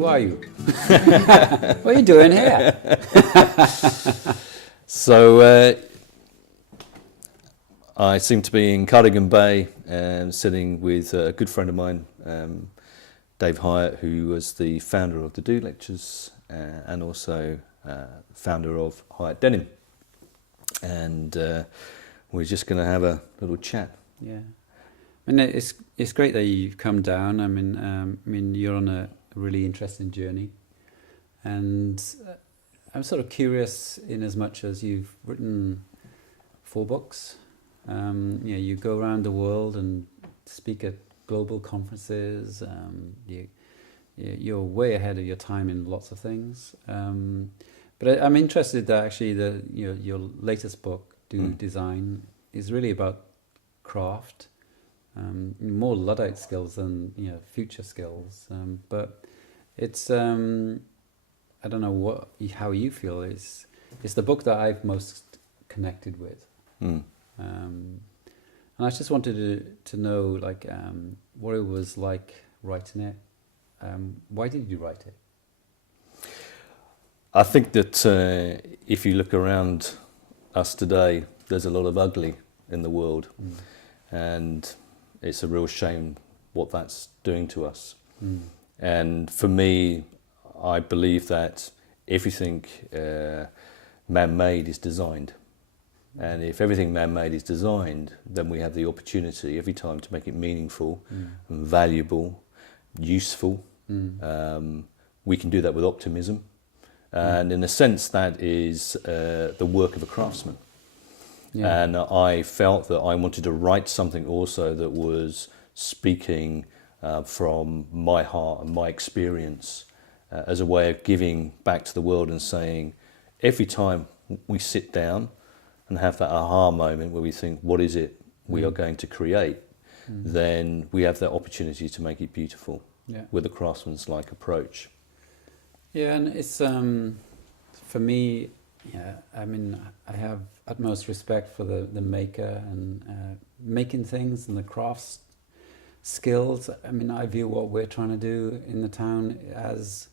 who are you? What are you doing here? So I seem to be in Cardigan Bay and sitting with a good friend of mine, David Hieatt, who was the founder of the Do Lectures and also founder of Hiut Denim. And we're just going to have a little chat. Yeah, I mean it's great that you've come down. I mean you're on a really interesting journey, and I'm sort of curious in as much as you've written 4 books. You go around the world and speak at global conferences. You're way ahead of your time in lots of things. But I'm interested that actually your latest book, Do Design, is really about craft, more Luddite skills than future skills. But it's I don't know how you feel. It's the book that I've most connected with. And I just wanted to know what it was like writing it. Why did you write it? I think that if you look around us today, there's a lot of ugly in the world, and it's a real shame what that's doing to us. And for me, I believe that everything man-made is designed. And if everything man-made is designed, then we have the opportunity every time to make it meaningful and valuable, useful. We can do that with optimism. And in a sense, that is the work of a craftsman. Yeah. And I felt that I wanted to write something also that was speaking from my heart and my experience as a way of giving back to the world and saying, every time we sit down and have that aha moment where we think, what is it we are going to create, then we have that opportunity to make it beautiful with a craftsman's-like approach. Yeah, and it's, for me, I mean, I have utmost respect for the maker and making things and the crafts skills. I mean, I view what we're trying to do in the town as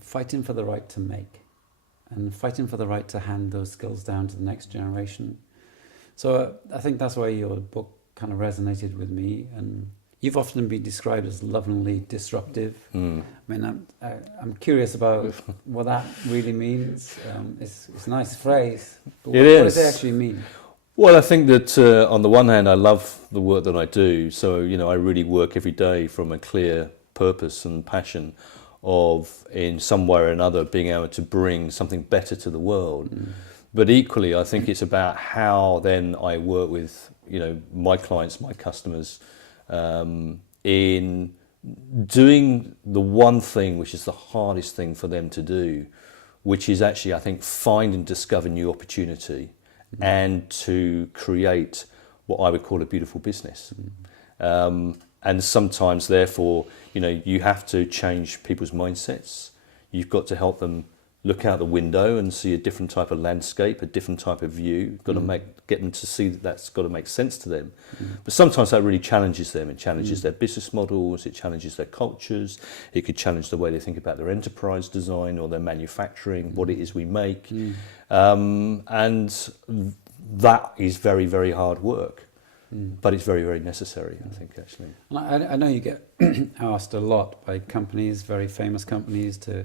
fighting for the right to make and fighting for the right to hand those skills down to the next generation. So I think that's why your book kind of resonated with me, and you've often been described as lovingly disruptive. I mean, I'm curious about what that really means. It's a nice phrase, but what does it actually mean? Well, I think that on the one hand, I love the work that I do. So, I really work every day from a clear purpose and passion of, in some way or another, being able to bring something better to the world. But equally, I think it's about how then I work with, my clients, my customers, in doing the one thing which is the hardest thing for them to do, which is actually, I think, find and discover new opportunity and to create what I would call a beautiful business. And sometimes, therefore, you have to change people's mindsets. You've got to help them look out the window and see a different type of landscape, a different type of view. You've got to get them to see that's got to make sense to them. But sometimes that really challenges them. It challenges their business models, it challenges their cultures, it could challenge the way they think about their enterprise design or their manufacturing, what it is we make. And that is very, very hard work. But it's very, very necessary, I think, actually. And I know you get asked a lot by companies, very famous companies, to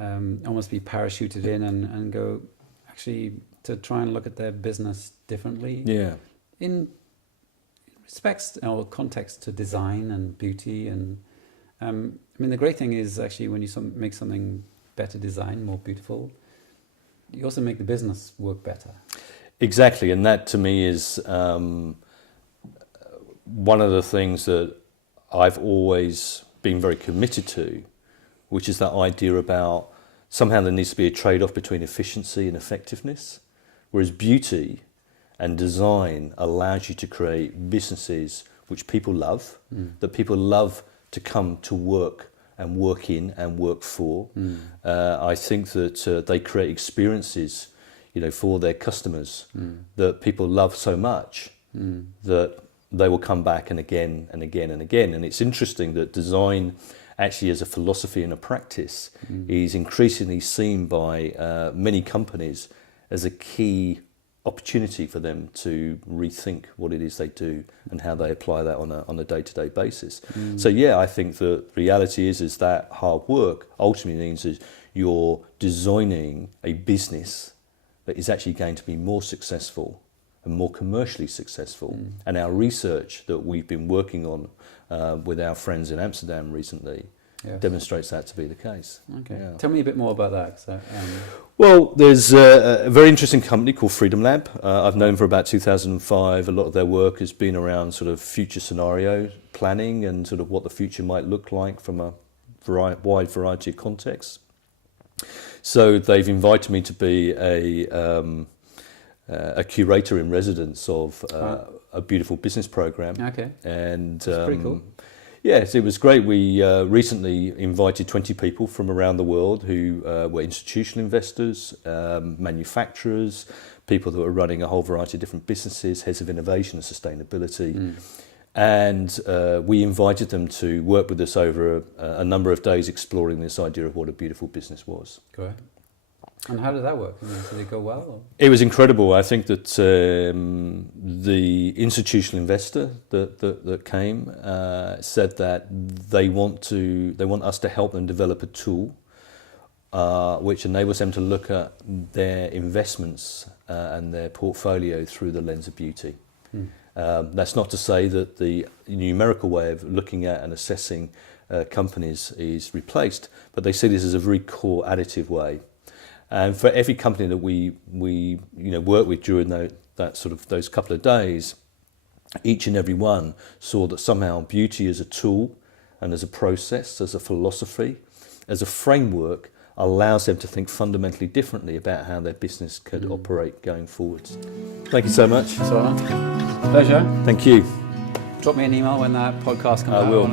almost be parachuted in and go actually to try and look at their business differently. Yeah. In respects or context to design and beauty. And I mean, the great thing is actually when you make something better designed, more beautiful, you also make the business work better. Exactly. And that to me is one of the things that I've always been very committed to, which is that idea about somehow there needs to be a trade-off between efficiency and effectiveness, whereas beauty and design allows you to create businesses which people love, that people love to come to work and work in and work for. I think that they create experiences, for their customers that people love so much that they will come back and again and again and again. And it's interesting that design actually as a philosophy and a practice is increasingly seen by many companies as a key opportunity for them to rethink what it is they do and how they apply that on a day-to-day basis. So yeah, I think the reality is that hard work ultimately means that you're designing a business that is actually going to be more successful and more commercially successful. And our research that we've been working on with our friends in Amsterdam recently demonstrates that to be the case. Okay. Yeah. Tell me a bit more about that. 'Cause Well, there's a very interesting company called Freedom Lab. I've known for about 2005. A lot of their work has been around sort of future scenario planning and sort of what the future might look like from a wide variety of contexts. So they've invited me to be a curator in residence of a beautiful business program. Okay. And that's pretty cool. yes, it was great. We recently invited 20 people from around the world who were institutional investors, manufacturers, people that were running a whole variety of different businesses, heads of innovation and sustainability. And we invited them to work with us over a number of days exploring this idea of what a beautiful business was. Great. And how did that work? Did it go well? Or? It was incredible. I think that the institutional investor that came said that they want us to help them develop a tool which enables them to look at their investments and their portfolio through the lens of beauty. That's not to say that the numerical way of looking at and assessing companies is replaced, but they see this as a very core additive way. And for every company that we work with during those couple of days, each and every one saw that somehow beauty as a tool and as a process, as a philosophy, as a framework allows them to think fundamentally differently about how their business could operate going forwards. Thank you so much. That's all right. Pleasure. Thank you. Drop me an email when that podcast comes out. I will.